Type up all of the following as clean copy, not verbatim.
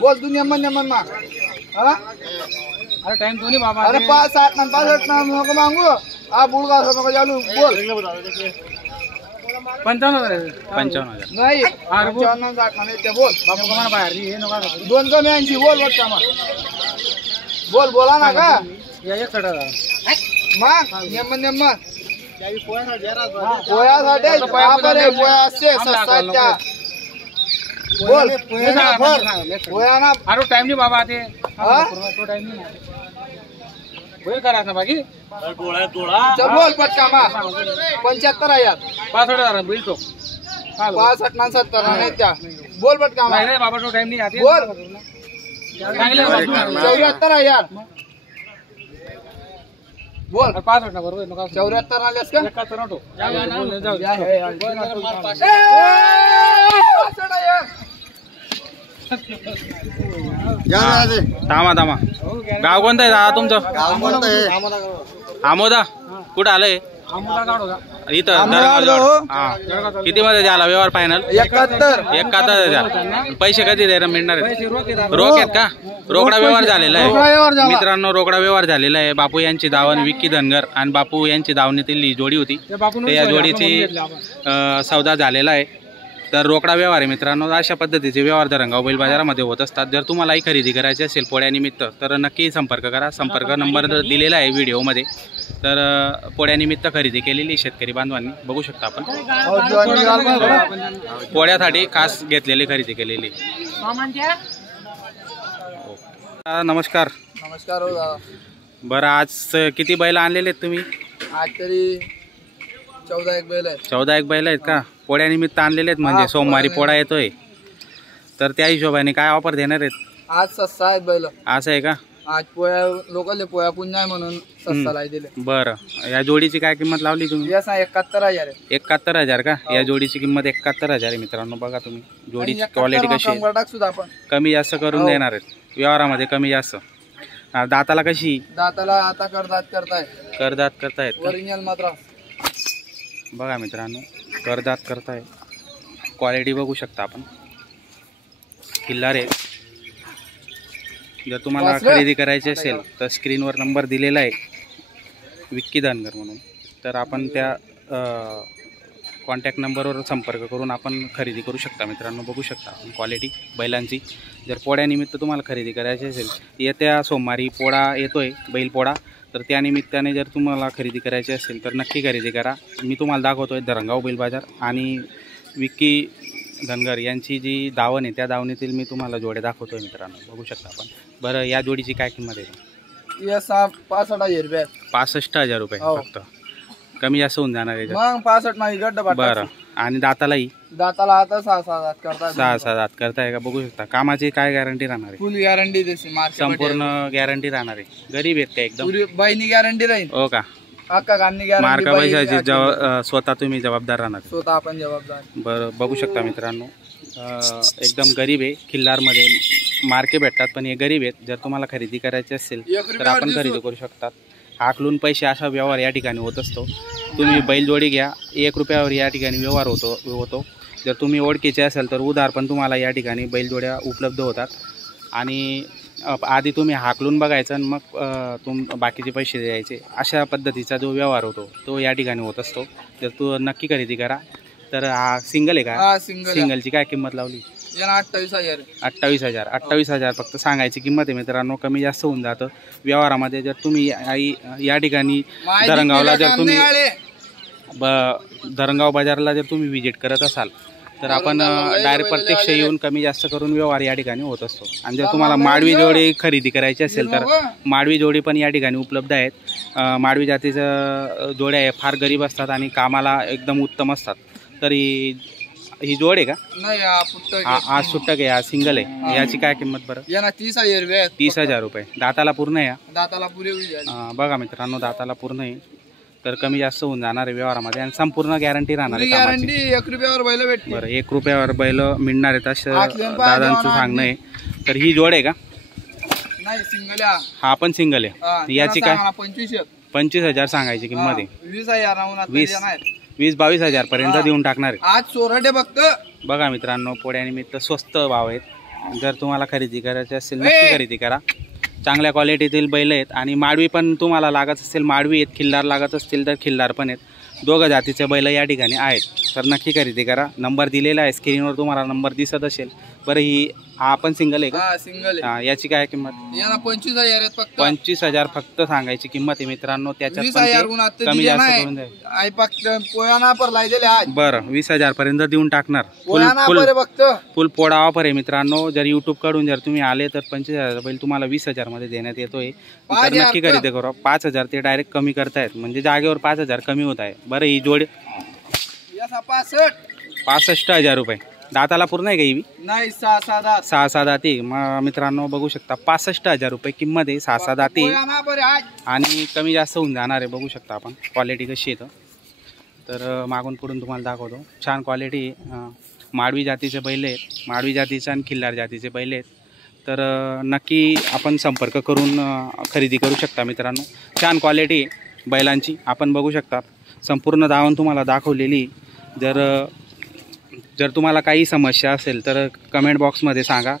बोल तू Neyman Neyman मा अरे टाइम तो नहीं बाबा। अरे 5-8 नको मांगू हा बुडगा नको चालू बोल 55,000 नाही 55-60 नाही ते बोल बाबा कमाना बाहेर हे नका 280 बोल बट कामा बोल बोला ना का या 61,000 मग नेमन पोयासाठी बापर आहे पोया असते सस्त्या बोल पोया ना। अरे टाइम नहीं बाबा आते हां तो टाइम नहीं होईल करा ना बाकी चल बोल पट कामा 75,000 65,000 बिल तो 65-70 नाही त्या बोल पट कामा नाही बाबा तो टाइम नहीं आते बोल चांगले 74,000 बोल 65 ना बरोबर नका 74 आलेस का 71 नटो जाऊ थांबा थांबा गाव कोणतं आहे दादा तुमचं? आमोदा कुठं आलंय? इथं किती मध्ये द्याला व्यवहार फायनल? 71,000 पैसे कधी द्यायला मिळणार आहेत? रोख आहेत का? रोकडा व्यवहार झालेला आहे मित्रांनो, रोकडा व्यवहार झालेला आहे। बापू यांची दावण विक्की धनगर आणि बापू यांची दावणीतील ही जोडी होती, या जोडीची सौदा झालेला आहे। तर रोकडा व्यवहार आहे मित्रांनो। अशा पद्धतीचे व्यवहार धरणगाव बैल बाजारामध्ये होत असतात। जर तुम्हालाही खरेदी करायची असेल पोळ्यानिमित्त तर नक्की संपर्क करा। संपर्क नंबर दिलेला आहे व्हिडिओमध्ये। तर पोळ्यानिमित्त खरेदी केलेली शेतकरी बांधवांनी बघू शकता आपण, पोळ्यासाठी खास घेतलेली खरेदी केलेली। नमस्कार नमस्कार हो दादा। बरं, आज किती बैल आणलेले आहेत तुम्ही? आज तरी 14 एक बैल आहेत। 14 एक बैल आहेत का? पोळ्यानिमित्त आणलेले आहेत म्हणजे सोमवारी पोळा येतोय, तर त्या हिशोबाने काय ऑफर देणार आहेत? आज सस्ता आहेत बैल। असं आहे का? आज पोया लोकल पोया पुन्हा आहे म्हणून सस्ता दिले। बरं, या जोडीची काय किंमत लावली तुम्ही? 71,000 आहे। 71,000 का? या जोडीची किंमत 71,000 आहे मित्रांनो। बघा तुम्ही जोडीची क्वालिटी कशी आहे, कमी जास्त करून देणार आहेत व्यवहारामध्ये, कमी जास्त। दाताला कशी? दाताला आता करदात करतायत ओरिजिनल मात्र बघा मित्रांनो, करदात करताय। क्वालिटी बघू शकता आपण, किल्लार आहे। जर तुम्हाला खरेदी करायची असेल तर स्क्रीनवर नंबर दिलेला आहे विक्की धनगर म्हणून, तर आपण त्या कॉन्टॅक्ट नंबरवर संपर्क करून आपण खरेदी करू शकता मित्रांनो। बघू शकता आपण क्वालिटी बैलांची। जर पोळ्यानिमित्त तुम्हाला खरेदी करायची असेल, येत्या सोमवारी पोळा येतोय बैल पोळा, तर त्यानिमित्ताने जर तुम्हाला खरेदी करायची असेल तर नक्की खरेदी करा। मी तुम्हाला दाखवतोय धरणगाव बैल बाजार आणि विक्की धनगर यांची जी दावण आहे त्या दावणीतील मी तुम्हाला जोडे दाखवतोय मित्रांनो, बघू शकता आपण। बरं, या जोडीची काय किंमत आहे? 65,000 रुपये। 65,000 रुपये फक्त, कमी जास्त होऊन जाणार आहे मग 65 नाही गड्ड। बरं, आणि दातालाही? दाताला आता 6-6 दात करताय। 6-6 दात करताय का? बघू शकता। कामाची काय गॅरंटी राहणार आहे? फुल गॅरंटी देसी संपूर्ण गॅरंटी राहणार आहे। गरीब आहेत का एकदम? बाईनी गॅरंटी राहील। हो का? अक्का गांनी गॅरंटी, मार्का पैशाची स्वतः तुम्ही जबाबदार राहणार? स्वतः आपण जबाबदार। बरं, बघू शकता मित्रांनो, एकदम गरीब आहे। खिल्लारमध्ये मार्के भेटतात पण हे गरीब आहेत। जर तुम्हाला खरेदी करायची असेल तर आपण खरेदी करू शकतात। हाकलून पैसे असा व्यवहार या ठिकाणी होत असतो। तुम्ही बैलजोडी घ्या, 1 रुपयावर या ठिकाणी व्यवहार होतो। जर तुम्ही ओळखीचे असाल तर उधार पण तुम्हाला या ठिकाणी बैलजोड्या उपलब्ध होतात। आणि आधी तुम्ही हाकलून बघायचं आणि मग बाकीचे पैसे द्यायचे, अशा पद्धतीचा जो व्यवहार होतो तो या ठिकाणी होत असतो। जर तू नक्की खरेदी करा। तर हा सिंगल आहे का? सिंगलची काय किंमत लावली? 28,000। 28,000 फक्त सांगायची किंमत आहे मित्रांनो, कमी जास्त होऊन जातं व्यवहारामध्ये। जर तुम्ही या ठिकाणी धरणगावला जर तुम्ही धरणगाव बाजारला जर तुम्ही विजिट करत असाल तर आपण डायरेक्ट प्रत्यक्ष येऊन कमी जास्त करून व्यवहार या ठिकाणी होत असतो। आणि जर तुम्हाला माडवी जोडी खरेदी करायची असेल तर माडवी जोडी पण या ठिकाणी उपलब्ध आहेत। माडवी जातीचं जोड्या आहे, फार गरीब असतात आणि कामाला एकदम उत्तम असतात। तरी ही जोड आहे का? नाही, आज सुट्टक आहे, आज सिंगल आहे। याची काय किंमत बरं? 30,000 रुपये। 30,000 रुपये। दाताला पूर्ण आहे? दाताला पुरे। बघा मित्रांनो, दाताला पूर्ण आहे। तर कमी जास्त होऊन जाणार आहे व्यवहारामध्ये आणि संपूर्ण गॅरंटी राहणार आहे कामाची. गॅरंटी 1 रुपयावर बैल भेटते. बरं 1 रुपयावर बैल मिळणार आहेत असं दादांचं सांगणं आहे. तर ही जोड आहे का? नाही सिंगल आहे. हा पण सिंगल आहे. याची काय? 25,000 सांगायची किंमत आहे. 20,000 20-22 हजार पर्यंत देऊन टाकणार आहे. आज चोरटे फक्त. बघा मित्रांनो, पोळ्यानिमित्त स्वस्त भाव आहेत. जर तुम्हाला खरेदी करायची असेल नक्की खरेदी करा. चांगल्या क्वालिटीतील बैल आहेत आणि माडवी पण तुम्हाला लागत असेल माडवी आहेत, खिल्लार लागत असतील तर खिल्लार पण आहेत. दोघं जातीचे बैल या ठिकाणी आहेत. तर नक्की खरेदी करा. नंबर दिलेला आहे स्क्रीनवर, तुम्हाला नंबर दिसत असेल. बरं हा पण सिंगल आहे का? सिंगल. याची काय किंमत? 25,000 आहेत फक्त. 25,000 फक्त सांगायची किंमत आहे मित्रांनो. त्याच्यात कमी जास्त करून जाईल. बरं 20,000 पर्यंत देऊन टाकणार. फुल पोडा ऑफर आहे मित्रांनो. जर युट्यूब कडून जर तुम्ही आले तर 25,000 बैल तुम्हाला 20,000 मध्ये देण्यात येतोय. तर नक्की खरेदी करा. 5,000 ते डायरेक्ट कमी करतायत, म्हणजे जागेवर 5,000 कमी होत आहे. बरं ही जोडी 65,000 रुपये. दाताला पूर्ण आहे का ही? नाही 6 दाती. मित्रांनो बघू शकता 65,000 रुपये किंमत आहे. 6 दाती आणि कमी जास्त होऊन जाणार आहे. बघू शकता आपण क्वालिटी कशी येतं. तर मागून पुढून तुम्हाला दाखवतो. छान क्वालिटी. माडवी जातीचे बैल आहेत. माडवी जातीचे आणि खिल्लार जातीचे बैल आहेत. तर नक्की आपण संपर्क करून खरेदी करू शकता मित्रांनो. छान क्वालिटी बैलांची आपण बघू शकता. संपूर्ण धावून तुम्हाला दाखवलेली. जर तुम्हाला काही समस्या असेल तर कमेंट बॉक्समध्ये सांगा.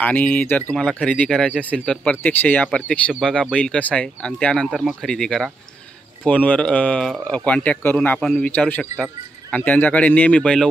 आणि जर तुम्हाला खरेदी करायची असेल तर प्रत्यक्ष या, प्रत्यक्ष बघा बैल कसा आहे आणि त्यानंतर मग खरेदी करा. फोनवर कॉन्टॅक्ट करून आपण विचारू शकतात. आणि त्यांच्याकडे नेहमी बैल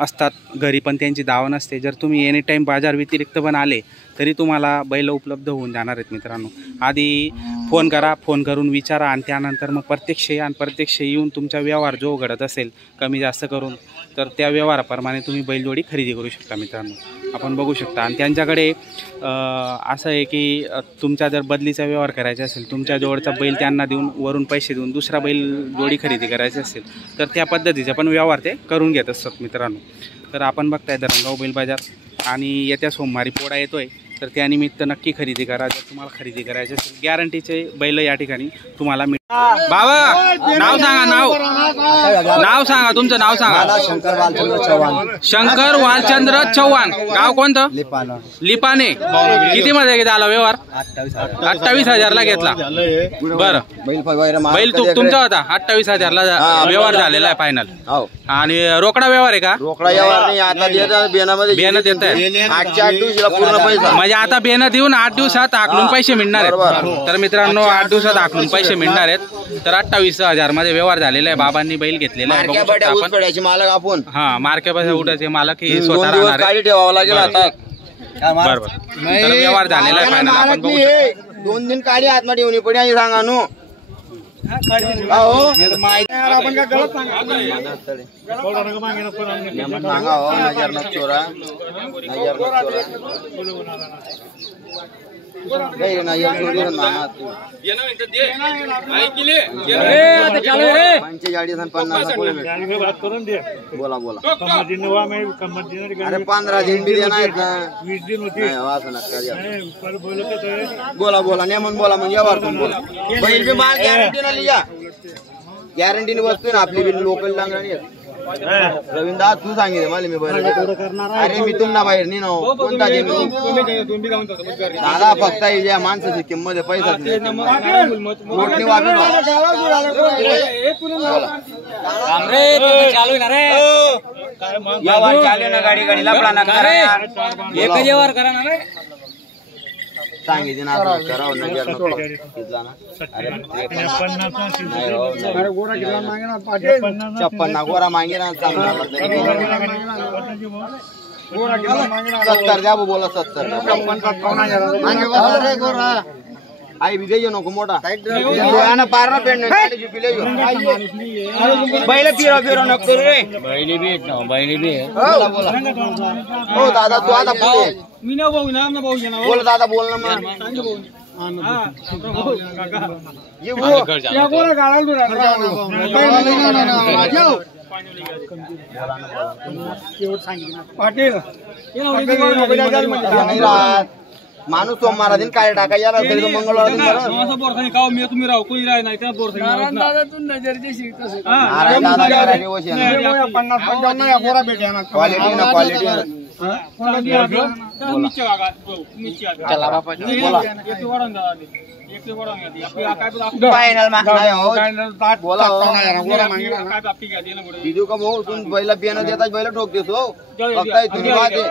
असतात घरी, पण त्यांची दावण असते. जर तुम्ही एनी टाईम बाजार व्यतिरिक्त पण आले तरी तुम्हाला बैल उपलब्ध होऊन जाणार आहेत मित्रांनो. आधी फोन करा, फोन करून विचारा आणि त्यानंतर मग प्रत्यक्ष या आणि प्रत्यक्ष येऊन तुमचा व्यवहार जो घडत असेल कमी जास्त करून, तर त्या व्यवहाराप्रमाणे तुम्ही बैलजोडी खरेदी करू शकता मित्रांनो. आपण बघू शकता. आणि त्यांच्याकडे असं आहे की तुमचा जर बदलीचा व्यवहार करायचा असेल, तुमच्या जवळचा बैल त्यांना देऊन वरून पैसे देऊन दुसरा बैल जोडी खरेदी करायची असेल तर त्या पद्धतीचा पण व्यवहार ते करून घेत असतात मित्रांनो. तर आपण बघताय धरणगाव बैल बाजार आणि येत्या सोमवारी पोळा येतोय, तर त्यानिमित्त नक्की खरेदी करा. जर तुम्हाला खरेदी करायची असेल गॅरंटीचे बैल या ठिकाणी तुम्हाला बाबा नाव सांगा. नाव सांगा, तुमचं नाव सांगा. शंकर वालचंद्र चव्हाण. गाव कोणतं? लिपाने. किती मध्ये झाला व्यवहार? 28,000 घेतला. बरं बैल तुमचा होता. 28,000 व्यवहार झालेला आहे फायनल. आणि रोकडा व्यवहार आहे का? रोकडा व्यवहार नाही. आता बेनत येत आहे म्हणजे आता बेनत येऊन 8 दिवसात आकलून पैसे मिळणार आहेत. तर मित्रांनो 8 दिवसात आकलून पैसे मिळणार आहेत. तर 28,000 मध्ये व्यवहार झालेला आहे. बाबांनी बैल घेतलेला आहे. मालक आपण. हा मार्केट उठायचे मालक हे स्वतः राहणार आहे. ठेवावं लागेल आता. बरोबर. तर व्यवहार झालेला आहे फायनल. आपण बघू शकतो. 2 दिन काढी आतमध्ये येऊन पडे सांगा नो. आपण काय गलत सांगा चोरा बोला बोला. अरे 15 दिन भी देना आहेत ना. 20 दिन होती. बोला बोला नेमून बोला मग व्यवहार करून बोला. बैल बी माल गॅरंटी ना लिया. गॅरंटीने वस्तू ना आपली बी लोकल लांगणी. रवींद्र तू सांगितलं मला मी बैल. अरे मी तुम्हाला बाहेर नाही ना. कोणता दादा फक्त या माणसाची किंमत आहे, पैसा मोठणी वापरू व्यवहार चालू ना. गाडी गाडीला प्लान करा. एक व्यवहार करा ना. सांगितलं ना करावं ना. अरे 56 गोरा मागे ना. 70 द्या बोला. 70 आई भी गई नको मोठा पार ना पेंड बैल फिरो फिरो नको करू रे. बैली बी हो दादा तू आता पुढे बोल. दादा बोल ना मग. माणूस सोमवार दिन काय टाका याला तरी तो मंगळवार दिन करत. तुम्ही राहू कोणी राह नाही त्या बोर नारायण दादा गॅरंटी वशी आहे. 50-55 या गोरा भेटे ना क्वालिटी ना क्वालिटी ना. फायनल नाही हो. बोला हो. बिजू का भाऊ तुम्ही बैला बियाणं देता बैला ठोकतेस हो. फक्त तुम्ही वादे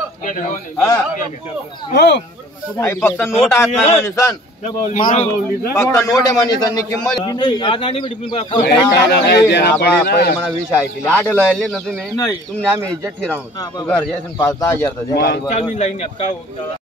आई फक्त नोट आहात नाही म्हणीसन. फक्त नोट आहे म्हणीसन किंमत पहिले म्हणा 20 ऐकली 8 लायले ना तुम्ही आम्ही इज्जत ठिरावून घर जायचं 5-10 हजार